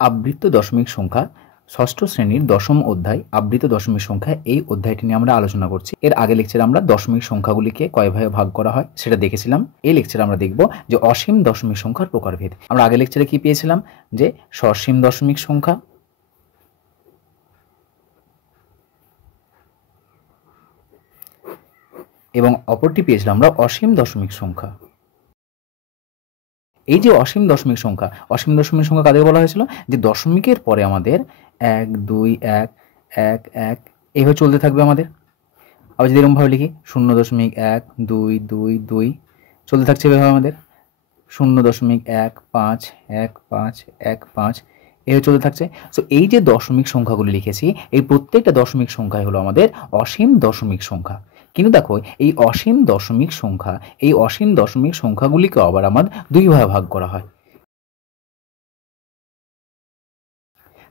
আবৃত্ত দশমিক সংখ্যা ষষ্ঠ শ্রেণীর দশম অধ্যায় আবৃত্ত দশমিক সংখ্যা এই অধ্যায়টি নিয়ে আমরা আলোচনা করছি। এর আগে লেকচারে আমরা দশমিক সংখ্যাগুলিকে কয়ভাবে ভাগ করা হয় সেটা দেখেছিলাম। এই লেকচারে আমরা দেখব যে অসীম দশমিক সংখ্যার প্রকারভেদ। আমরা আগে লেকচারে কি পেয়েছিলাম যে সসীম দশমিক সংখ্যা এবং অপরটি পেয়েছিলাম আমরা অসীম দশমিক সংখ্যা। এই যে অসীম দশমিক সংখ্যা কাদের বলা হয়েছিল, যে দশমিকের পরে আমাদের 1 2 1 1 1 এইভাবে চলতে থাকবে আমাদের। আবার যদি এরকমভাবে লিখি 0.1 2 2 2 চলতে থাকছে এভাবে আমাদের 0.1 5 1 5 1 5 এভাবে চলতে থাকছে। সো এই যে দশমিক সংখ্যাগুলি লিখেছি এই প্রত্যেকটা দশমিক সংখ্যাই হলো আমাদের অসীম দশমিক সংখ্যা। কিন্তু দেখো এই অসীম দশমিক সংখ্যাগুলিকে আবার আমার দুই ভাগে ভাগ করা হয়।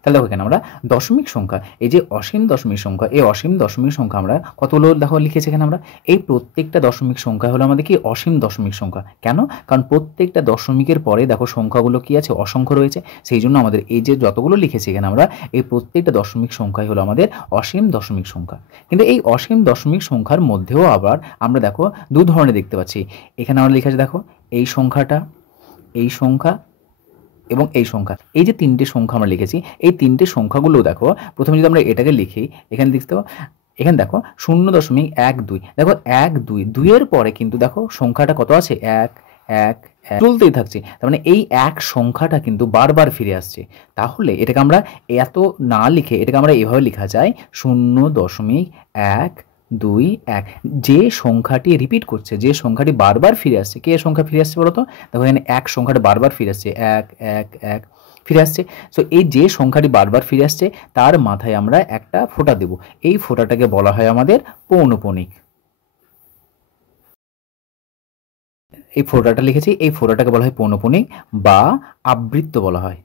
তাহলে দেখো এখানে আমরা দশমিক সংখ্যা, এই যে অসীম দশমিক সংখ্যা, এই অসীম দশমিক সংখ্যা আমরা কতগুলো দেখো লিখেছি এখানে আমরা। এই প্রত্যেকটা দশমিক সংখ্যা হলো আমাদের কি অসীম দশমিক সংখ্যা। কেন? কারণ প্রত্যেকটা দশমিকের পরে দেখো সংখ্যাগুলো কি আছে, অসংখ্য রয়েছে। সেই জন্য আমাদের এই যে যতগুলো লিখেছি এখানে আমরা, এই প্রত্যেকটা দশমিক সংখ্যাই হলো আমাদের অসীম দশমিক সংখ্যা। কিন্তু এই অসীম দশমিক সংখ্যার মধ্যেও আবার আমরা দেখো দু ধরনের দেখতে পাচ্ছি। এখানে আমরা লিখেছি দেখো এই সংখ্যাটা, এই সংখ্যা এবং এই সংখ্যা। এই যে তিনটে সংখ্যা আমরা লিখেছি এই তিনটে সংখ্যাগুলো দেখো, প্রথমে যদি আমরা এটাকে লিখি এখানে লিখতে পাবো, এখানে দেখো 0.12 দেখো 1 2 2 এর পরে কিন্তু দেখো সংখ্যাটা কত আছে 1 1 1 চলতেই থাকছে। তার মানে এই এক সংখ্যাটা কিন্তু বারবার ফিরে আসছে। তাহলে এটাকে আমরা এত না লিখে এটাকে আমরা এভাবে লেখা যায় 0.1 2 1। যে সংখ্যাটি রিপিট করছে, যে সংখ্যাটি বারবার ফিরে আসছে, কে সংখ্যা ফিরে আসছে বলতো? দেখো এখানে এক সংখ্যাটা বারবার ফিরে আসছে 1 1 1 ফিরে আসছে। সো এই যে সংখ্যাটি বারবার ফিরে আসছে তার মাথায় আমরা একটা ফোঁটা দেব। এই ফোঁটাটাকে বলা হয় আমাদের পৌনঃপুনিক। এই ফোঁটাটা লিখেছি, এই ফোঁটাটাকে বলা হয় পৌনঃপুনিক বা আবৃত্ত বলা হয়।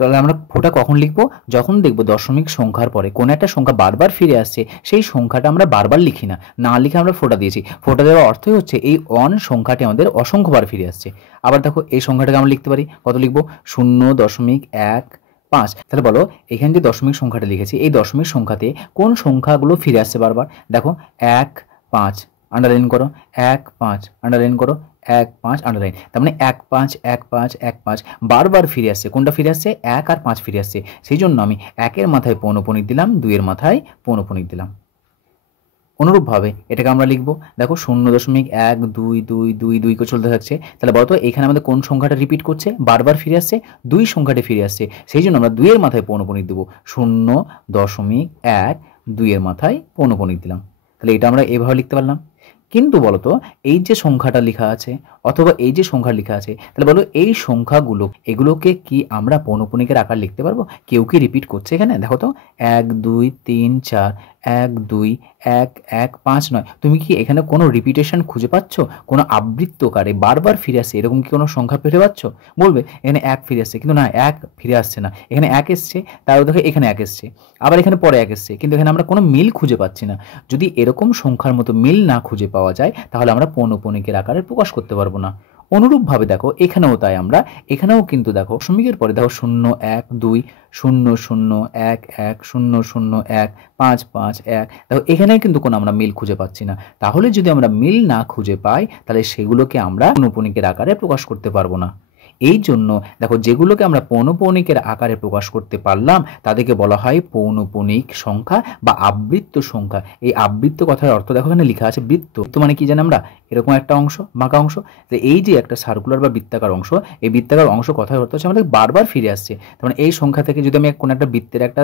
তাহলে আমরা ফোঁটা কখন লিখবো? যখন দেখবো দশমিক সংখ্যার পরে কোনো একটা সংখ্যা বারবার ফিরে আসছে, সেই সংখ্যাটা আমরা বারবার লিখি না, না লিখে আমরা ফোঁটা দিয়েছি। ফোঁটা দেওয়ার অর্থই হচ্ছে এই সংখ্যাটি আমাদের অসংখ্যবার ফিরে আসছে। আবার দেখো এই সংখ্যাটাকে আমরা লিখতে পারি, কত লিখবো? 0.15। তাহলে বলো এখানে যে দশমিক সংখ্যাটা লিখেছি এই দশমিক সংখ্যাতে কোন সংখ্যাগুলো ফিরে আসছে বারবার? দেখো 1 5 আন্ডারলাইন করো, 1 5 আন্ডারলাইন করো, 1 5 আন্ডারলাইন। তার মানে 1 5 1 5 1 5 বারবার ফিরে আসছে। কোনটা ফিরে আসছে? 1 আর 5 ফিরে আসছে। সেই জন্য আমি 1 এর মাথায় পৌনঃপুনিক দিলাম, 2 এর মাথায় পৌনঃপুনিক দিলাম। অনুরূপভাবে এটাকে আমরা লিখবো, দেখো 0.1 2 2 2 2 করে চলতে থাকছে। তাহলে বলতো এখানে আমাদের কোন সংখ্যাটা রিপিট করছে, বারবার ফিরে আসছে? 2 সংখ্যাটি ফিরে আসছে। সেই জন্য আমরা 2 এর মাথায় পৌনঃপুনিক দেবো, 0.1 2 এর মাথায় পৌনঃপুনিক দিলাম। তাহলে এটা আমরা এভাবে লিখতে পারলাম। কিন্তু বলতো এই যে সংখ্যাটা লেখা আছে অথবা এই যে সংখ্যা লেখা আছে, তাহলে বলো এই সংখ্যাগুলো এগুলোকে কি আমরা পৌনঃপুনিকের আকার লিখতে পারবো? কেউ কি রিপিট করছে এখানে? দেখো তো 1 2 3 4 1 2 1 1 5 9। তুমি কি এখানে কোনো রিপিটেশন খুঁজে পাচ্ছ? কোনো আবৃত্তকারে বারবার ফিরে আসছে এরকম কি কোনো সংখ্যা পেতে পাচ্ছ? বলবে এখানে 1 ফিরে আসছে, কিন্তু না 1 ফিরে আসছে না। এখানে 1 এসছে, তারপর দেখো এখানে 1 এসছে, আবার এখানে পরে 1 এসছে, কিন্তু এখানে আমরা কোনো মিল খুঁজে পাচ্ছি না। যদি এরকম সংখ্যার মতো মিল না খুঁজে পাওয়া যায় তাহলে আমরা পৌনঃপুনিকের আকারে প্রকাশ করতে পারবো না। অনুরূপভাবে দেখো এখানেও তাই, আমরা এখানেও কিন্তু দেখো দশমিকের পরে দেখো 0 1 2 0 0 1 1 0 0 1 5 5 1। দেখো এখানে কিন্তু কোনো আমরা মিল খুঁজে পাচ্ছি না। তাহলে যদি আমরা মিল না খুঁজে পাই তাহলে সেগুলোকে আমরা পৌনঃপুনিকের আকারে প্রকাশ করতে পারবো না। এই জন্য দেখো যেগুলোকে আমরা পৌনঃপুনিকের আকারে প্রকাশ করতে পারলাম তাদেরকে বলা হয় পৌনঃপুনিক সংখ্যা বা আবৃত্ত সংখ্যা। এই আবৃত্ত কথার অর্থ দেখো এখানে লেখা আছে বৃত্ত। তো মানে কি জানি আমরা, এরকম একটা অংশ, বাঁকা অংশ। তো এই যে একটা সার্কুলার বা বৃত্তাকার অংশ, এই বৃত্তাকার অংশ কথার অর্থ হচ্ছে আমাদের বারবার ফিরে আসছে। তার মানে এই সংখ্যা থেকে যদি আমি কোনো একটা বৃত্তের একটা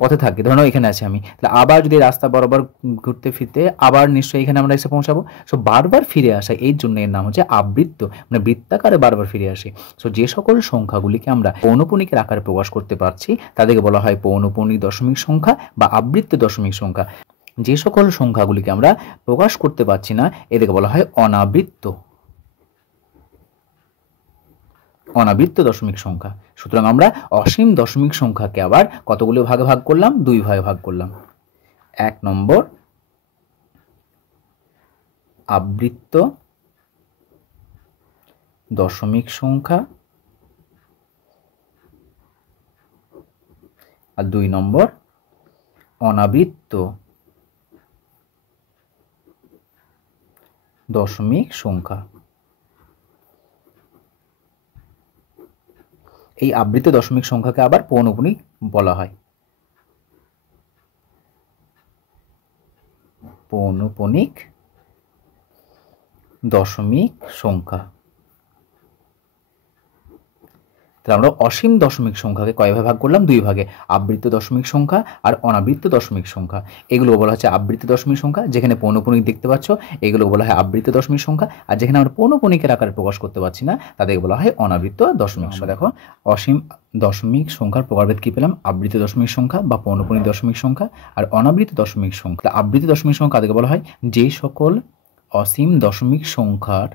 পথে থাকি, ধরো এখানে আছে আমি, তাহলে আবার যদি রাস্তা বরাবর ঘুরতে ফিরতে আবার নিশ্চয়ই এখানে আমরা এসে পৌঁছাবো। সো বারবার ফিরে আসা, এই জন্য এর নাম হচ্ছে আবৃত্ত, মানে বৃত্তাকারে বারবার ফিরে আসে। সো যে সকল সংখ্যাগুলিকে আমরা পৌনঃপুনিকের আকারে প্রকাশ করতে পারছি তাদেরকে বলা হয় পৌনঃপুনিক দশমিক সংখ্যা বা আবৃত্ত দশমিক সংখ্যা। যে সকল সংখ্যাগুলিকে আমরা প্রকাশ করতে পারছি না এদেরকে বলা হয় অনাবৃত্ত দশমিক সংখ্যা। সুতরাং আমরা অসীম দশমিক সংখ্যাকে আবার কতগুলো ভাগে ভাগ করলাম? 2 ভাগে ভাগ করলাম। 1 নম্বর আবৃত্ত দশমিক সংখ্যা, আর 2 নম্বর অনাবৃত্ত দশমিক সংখ্যা। এই আবৃত দশমিক সংখ্যাকে আবার পৌনঃপুনিক বলা হয়। পৌনঃপুনিক দশমিক সংখ্যা। তাহলে আমরা অসীম দশমিক সংখ্যাকে কয় ভাগে ভাগ করলাম? 2 ভাগে, আবৃত দশমিক সংখ্যা আর অনাবৃত্ত দশমিক সংখ্যা। এগুলো বলা হচ্ছে আবৃত দশমিক সংখ্যা, যেখানে পৌনঃপুনিক দেখতে পাচ্ছ এগুলো বলা হয় আবৃত দশমিক সংখ্যা, আর যেখানে আমরা পৌনঃপুনিকের আকারে প্রকাশ করতে পারছি না তাদেরকে বলা হয় অনাবৃত্ত দশমিক সংখ্যা। দেখো অসীম দশমিক সংখ্যার প্রকারভেদ কি পেলাম? আবৃত দশমিক সংখ্যা বা পৌনঃপুনিক দশমিক সংখ্যা আর অনাবৃত দশমিক সংখ্যা। আবৃত দশমিক সংখ্যা তাদেরকে বলা হয় যে সকল অসীম দশমিক সংখ্যার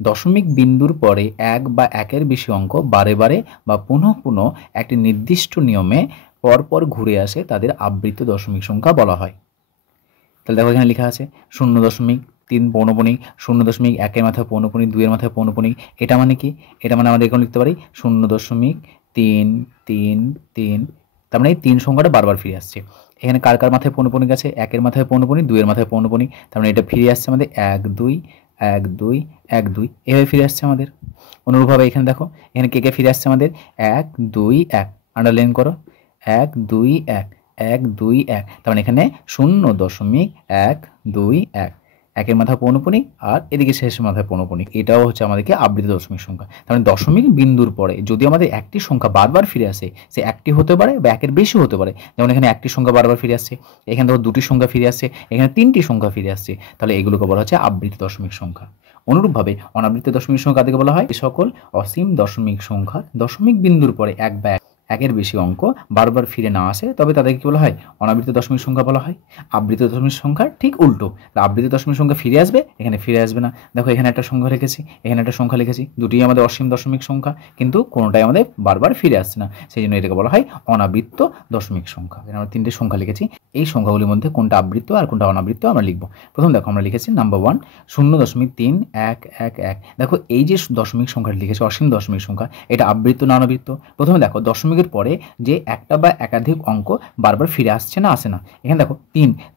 দশমিক বিন্দুর পরে 1 বা 1-এর বেশি অঙ্ক বারে বারে বা পুনঃ পুনঃ একটি নির্দিষ্ট নিয়মে পরপর ঘুরে আসে তাদের আবৃত দশমিক সংখ্যা বলা হয়। তাহলে দেখো এখানে লেখা আছে 0.3 পৌনঃপুনিক, 0.1-এর মাথায় পৌনঃপুনিক, 2-এর মাথায় পৌনঃপুনিক। এটা মানে কি? এটা মানে আমরা এখানে লিখতে পারি 0.333। তার মানে এই 3 সংখ্যাটা বারবার ফিরে আসছে। এখানে কার কার মাথায় পৌনঃপুনিক আছে? 1-এর মাথায় পৌনঃপুনিক, 2-এর মাথায় পৌনঃপুনিক। তার মানে এটা ফিরে আসছে আমাদের 1 2 1 2 1 2, এভাবে ফিরে আসছে আমাদের। অনুরূপভাবে এখানে দেখো এখানে কে কে ফিরে আসছে আমাদের? 1 2 1, আন্ডারলাইন করো, 1 2 1 1 2 1। তার মানে এখানে 0.121, 1-এর মাথায় পৌনঃপুনিক আর এদিকে শেষের মাথায় পৌনঃপুনিক। এটাও হচ্ছে আমাদেরকে আবৃত দশমিক সংখ্যা। তার মানে দশমিক বিন্দুর পরে যদি আমাদের একটি সংখ্যা বারবার ফিরে আসে, সে একটি হতে পারে বা 1-এর বেশি হতে পারে। যেমন এখানে একটি সংখ্যা বারবার ফিরে আসছে, এখানে দেখো 2টি সংখ্যা ফিরে আসছে, এখানে 3টি সংখ্যা ফিরে আসছে, তাহলে এগুলোকে বলা হচ্ছে আবৃত দশমিক সংখ্যা। অনুরূপভাবে অনাবৃত দশমিক সংখ্যা কাদেরকে বলা হয়? এই সকল অসীম দশমিক সংখ্যার দশমিক বিন্দুর পরে 1 বা 1-এর বেশি অঙ্ক বারবার ফিরে না আসে তবে তাদেরকে কি বলা হয়? অনাবৃত দশমিক সংখ্যা বলা হয়। আবৃত দশমিক সংখ্যার ঠিক উল্টো, আবৃত দশমিক সংখ্যা ফিরে আসবে, এখানে ফিরে আসবে না। দেখো এখানে একটা সংখ্যা লিখেছি, এখানে একটা সংখ্যা লিখেছি, দুটোই আমাদের অসীম দশমিক সংখ্যা, কিন্তু কোনোটাই আমাদের বারবার ফিরে আসছে না, সেই জন্য এটাকে বলা হয় অনাবৃত্ত দশমিক সংখ্যা। এখানে আমরা 3টে সংখ্যা লিখেছি, এই সংখ্যাগুলির মধ্যে কোনটা আবৃত্ত আর কোনটা অনাবৃত্ত আমরা লিখব। প্রথম দেখো আমরা লিখেছি নাম্বার 1 0.31111। দেখো এই যে দশমিক সংখ্যাটা লিখেছি অসীম দশমিক সংখ্যা, এটা আবৃত্ত না অনাবৃত্ত? প্রথমে দেখো দশমিকের পরে যে একটা বা একাধিক অঙ্ক বারবার ফিরে আসছে না, আসে না। এখানে দেখো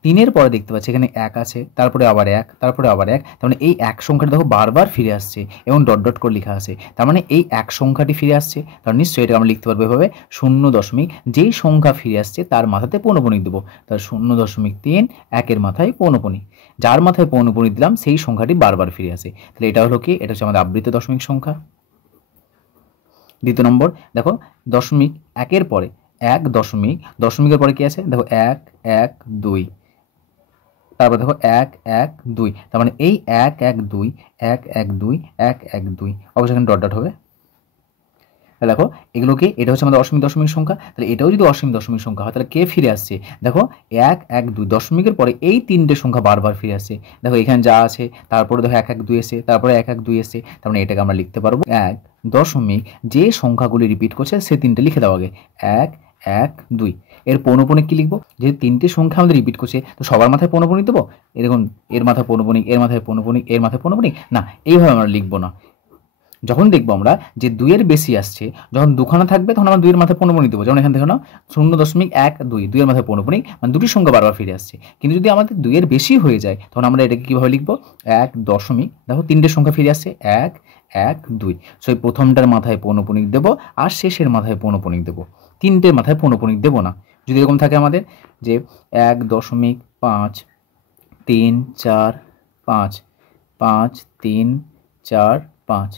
3-এর পরে দেখতে পাচ্ছি এখানে 1 আছে, তারপরে আবার 1, তারপরে আবার 1। তার মানে এই 1 সংখ্যাটা দেখো বারবার ফিরে আসছে এবং ডট ডট করে লেখা আছে, তার মানে এই 1 সংখ্যাটি ফিরে আসছে। তাহলে নিশ্চয়ই এটা আমরা লিখতে পারবো এভাবে 0. যেই সংখ্যা ফিরে আসছে তার মাথাতে পৌনঃপুনিক দেবো। তাহলে 0.3 1-এর মাথায় পৌনঃপুনিক, যার মাথায় পৌনঃপুনিক দিলাম সেই সংখ্যাটি বারবার ফিরে আসে। তাহলে এটা হলো কি? এটা হচ্ছে আমাদের আবৃত দশমিক সংখ্যা। দ্বিতীয় নম্বর দেখো দশমিক 1-এর পরে 1 দশমিকের পরে কি আছে? দেখো 1 1 2, তারপর দেখো 1 1 2। তার মানে এই 1 1 2 1 1 2 1 1 2 অবশ্যই এখানে ডট ডট হবে। তাহলে দেখো এগুলো কি? এটা হচ্ছে আমাদের অসীম দশমিক সংখ্যা। তাহলে এটাও যদি অসীম দশমিক সংখ্যা হয় তাহলে কে ফিরে আসছে? দেখো 1 1 2 দশমিকের পরে এই 3টে সংখ্যা বারবার ফিরে আসছে। দেখো এখানে যা আছে, তারপরে দেখো 1 1 2 এসে, তারপরে 1 1 2 এসে। তার মানে এটাকে আমরা লিখতে পারবো 1 দশমিক যে সংখ্যাগুলি রিপিট করছে সে 3টে লিখে দাও আগে, 1 1 2। এর পৌনঃপুনিক কি লিখবো? যেহেতু 3টে সংখ্যা আমাদের রিপিট করছে তো সবার মাথায় পৌনঃপুনিক দেবো? এরকম এর মাথায় পৌনঃপুনিক, এর মাথায় পৌনঃপুনিক, এর মাথায় পৌনঃপুনিক না, এইভাবে আমরা লিখবো না। যখন দেখবো আমরা যে 2-এর বেশি আসছে, যখন দুখানা থাকবে তখন আমরা 2-এর মাথায় পৌনঃপুনিক দেবো। যেমন এখানে দেখো না 0.12 2-এর মাথায় পৌনঃপুনিক, মানে দুটি সংখ্যা বারবার ফিরে আসছে। কিন্তু যদি আমাদের 2-এর বেশি হয়ে যায় তখন আমরা এটাকে কীভাবে লিখবো? 1 দশমিক, দেখো 3টে সংখ্যা ফিরে আসছে 1 1 2। সো এই প্রথমটার মাথায় পৌনঃপুনিক দেবো আর শেষের মাথায় পৌনঃপুনিক দেবো, 3টের মাথায় পৌনঃপুনিক দেবো না। যদি এরকম থাকে আমাদের যে 1.5 3 4 5 5 3 4 5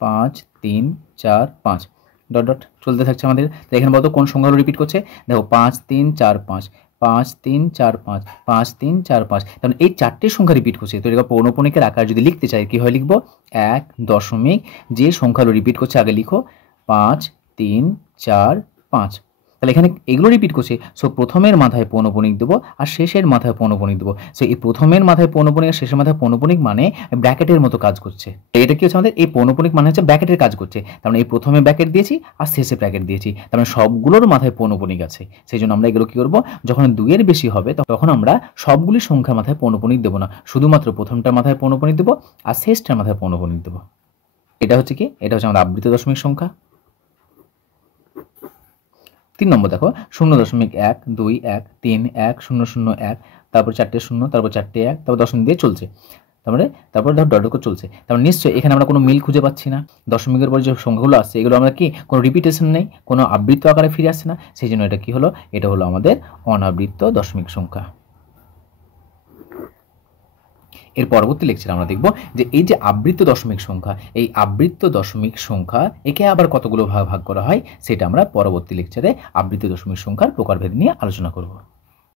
5 3 4 5 ডট ডট চলতে থাকছে আমাদের। তো এখানে বলতো কোন সংখ্যাগুলো রিপিট করছে? দেখো 5 3 4 5 5 3 4 5 5 3 4 5। তাহলে এই 4টে সংখ্যা রিপিট করছে, তো এটা পৌনঃপুনিকের আকার যদি লিখতে চাই কীভাবে লিখবো? 1 দশমিক যে সংখ্যাগুলো রিপিট করছে আগে লিখো 5 3 4 5। তাহলে এখানে এগুলো রিপিট করছে, সো প্রথমের মাথায় পৌনঃপুনিক দেবো আর শেষের মাথায় পৌনঃপুনিক দেবো। সো এই প্রথমের মাথায় পৌনঃপুনিক আর শেষের মাথায় পৌনঃপুনিক মানে ব্র্যাকেটের মতো কাজ করছে। এটা কি হচ্ছে আমাদের এই পৌনঃপুনিক মানে হচ্ছে ব্র্যাকেটের কাজ করছে। তার মানে এই প্রথমে ব্র্যাকেট দিয়েছি আর শেষে ব্র্যাকেট দিয়েছি, তার মানে সবগুলোর মাথায় পৌনঃপুনিক আছে। সেই জন্য আমরা এগুলো কি করবো? যখন 2-এর বেশি হবে তখন আমরা সবগুলি সংখ্যার মাথায় পৌনঃপুনিক দেবো না, শুধুমাত্র প্রথমটার মাথায় পৌনঃপুনিক দেবো আর শেষটার মাথায় পৌনঃপুনিক দেবো। এটা হচ্ছে কি, এটা হচ্ছে আমাদের আবৃত্ত দশমিক সংখ্যা। 3 নম্বর দেখো 0.12131 তারপর 4টে 0, তারপর 4টে 1, তারপর দশমিক দিয়ে চলছে। তারপরে ধর ডট করে চলছে। তারপর নিশ্চয়ই এখানে আমরা কোনো মিল খুঁজে পাচ্ছি না। দশমিকের পর যে সংখ্যাগুলো আসছে এগুলো আমরা কি কোনো রিপিটেশন নেই, কোনো আবৃত্ত আকারে ফিরে আসছে না, সেই জন্য এটা কি হলো, এটা হলো আমাদের অনাবৃত্ত দশমিক সংখ্যা। এর পরবর্তী লেকচারে আমরা দেখব যে এই যে আবৃত্ত দশমিক সংখ্যা, এই আবৃত্ত দশমিক সংখ্যা একে আবার কতগুলো ভাগ করা হয় সেটা আমরা পরবর্তী লেকচারে আবৃত্ত দশমিক সংখ্যার প্রকারভেদ নিয়ে আলোচনা করব।